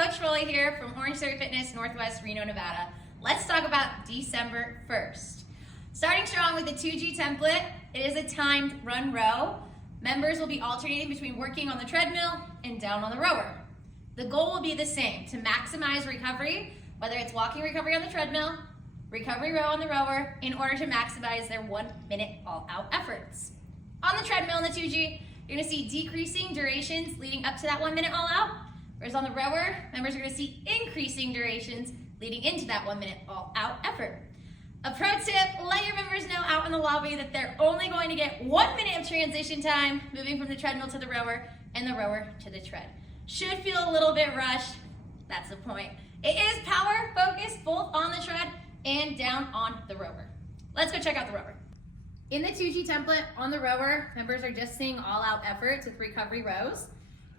Coach Rolly here from Orange Theory Fitness, Northwest Reno, Nevada. Let's talk about December 1st. Starting strong with the 2G template, it is a timed run row. Members will be alternating between working on the treadmill and down on the rower. The goal will be the same, to maximize recovery, whether it's walking recovery on the treadmill, recovery row on the rower, in order to maximize their 1 minute all-out efforts. On the treadmill in the 2G, you're gonna see decreasing durations leading up to that 1 minute all-out, whereas on the rower, members are gonna see increasing durations leading into that 1 minute all-out effort. A pro tip, let your members know out in the lobby that they're only going to get 1 minute of transition time moving from the treadmill to the rower and the rower to the tread. Should feel a little bit rushed, that's the point. It is power focused both on the tread and down on the rower. Let's go check out the rower. In the 2G template on the rower, members are just seeing all out efforts with recovery rows.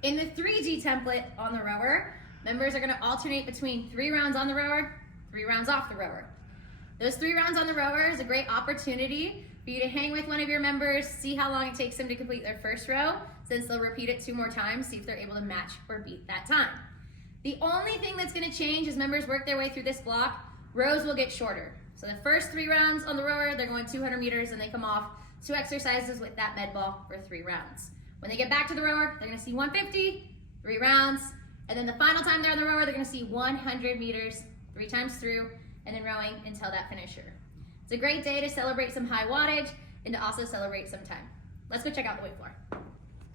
In the 3G template on the rower, members are gonna alternate between 3 rounds on the rower, 3 rounds off the rower. Those 3 rounds on the rower is a great opportunity for you to hang with one of your members, see how long it takes them to complete their first row, since they'll repeat it 2 more times, see if they're able to match or beat that time. The only thing that's gonna change as members work their way through this block, rows will get shorter. So the first 3 rounds on the rower, they're going 200 meters and they come off 2 exercises with that med ball for 3 rounds. When they get back to the rower, they're gonna see 150, 3 rounds, and then the final time they're on the rower, they're gonna see 100 meters, 3 times through, and then rowing until that finisher. It's a great day to celebrate some high wattage and to also celebrate some time. Let's go check out the weight floor.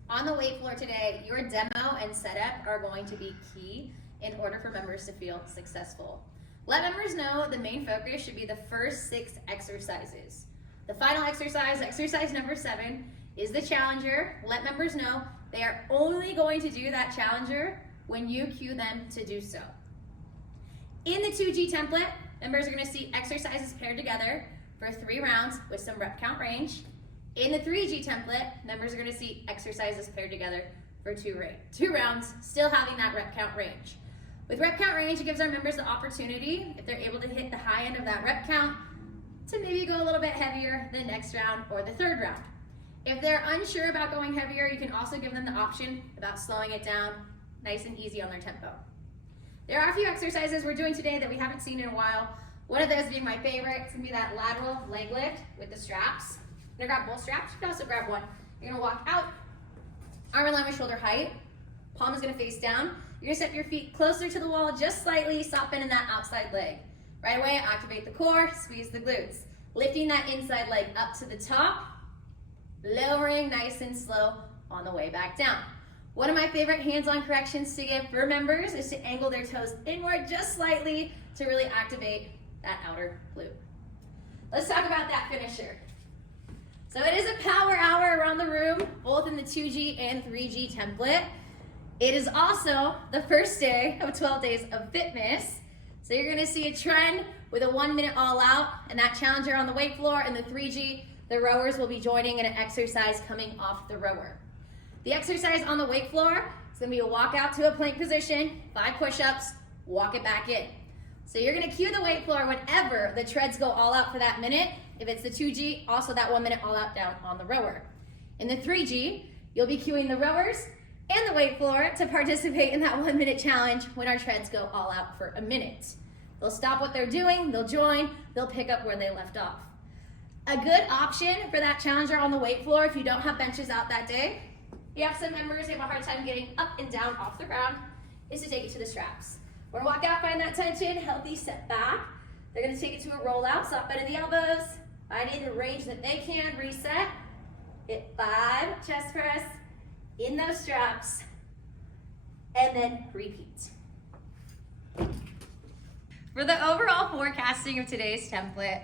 On the weight floor today, your demo and setup are going to be key in order for members to feel successful. Let members know the main focus should be the first 6 exercises. The final exercise, exercise number 7, is the challenger. Let members know they are only going to do that challenger when you cue them to do so. In the 2G template, members are gonna see exercises paired together for 3 rounds with some rep count range. In the 3G template, members are gonna see exercises paired together for 2 rounds, still having that rep count range. With rep count range, it gives our members the opportunity, if they're able to hit the high end of that rep count, to maybe go a little bit heavier the next round or the 3rd round. If they're unsure about going heavier, you can also give them the option about slowing it down nice and easy on their tempo. There are a few exercises we're doing today that we haven't seen in a while. One of those being my favorite, it's gonna be that lateral leg lift with the straps. You're gonna grab both straps, you can also grab one. You're gonna walk out, arm in line with shoulder height, palm is gonna face down. You're gonna step your feet closer to the wall just slightly, soften in that outside leg. Right away, activate the core, squeeze the glutes. Lifting that inside leg up to the top, lowering nice and slow on the way back down. One of my favorite hands-on corrections to give for members is to angle their toes inward just slightly to really activate that outer glute. Let's talk about that finisher. So it is a power hour around the room, both in the 2G and 3G template. It is also the first day of 12 days of fitness. So you're gonna see a trend with a 1 minute all out and that challenger on the weight floor. In the 3G, the rowers will be joining in an exercise coming off the rower. The exercise on the weight floor is gonna be a walk out to a plank position, 5 push-ups, walk it back in. So you're gonna cue the weight floor whenever the treads go all out for that minute. If it's the 2G, also that 1 minute all out down on the rower. In the 3G, you'll be cueing the rowers and the weight floor to participate in that 1 minute challenge when our treads go all out for a minute. They'll stop what they're doing, they'll join, they'll pick up where they left off. A good option for that challenger on the weight floor if you don't have benches out that day, you have some members who have a hard time getting up and down off the ground, is to take it to the straps. We're gonna walk out, find that tension, healthy step back. They're gonna take it to a rollout, soft bend of the elbows, find it in the range that they can, reset, hit 5 chest press, in those straps, and then repeat. For the overall forecasting of today's template,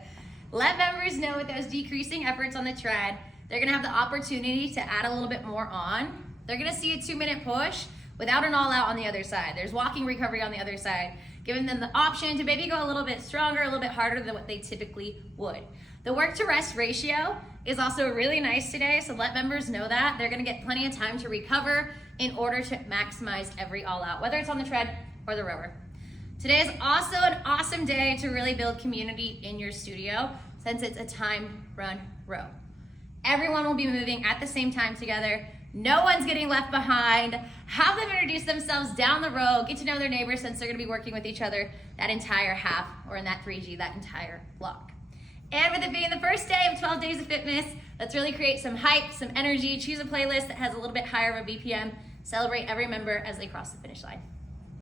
let members know with those decreasing efforts on the tread, they're gonna have the opportunity to add a little bit more on. They're gonna see a 2 minute push without an all out on the other side. There's walking recovery on the other side, giving them the option to maybe go a little bit stronger, a little bit harder than what they typically would. The work to rest ratio is also really nice today, so let members know that. They're gonna get plenty of time to recover in order to maximize every all out, whether it's on the tread or the rower. Today is also an awesome day to really build community in your studio since it's a time run row. Everyone will be moving at the same time together No one's getting left behind. Have them introduce themselves down the road, get to know their neighbors since they're gonna be working with each other that entire half, or in that 3G, that entire block. And with it being the first day of 12 Days of Fitness, let's really create some hype, some energy, choose a playlist that has a little bit higher of a BPM, celebrate every member as they cross the finish line.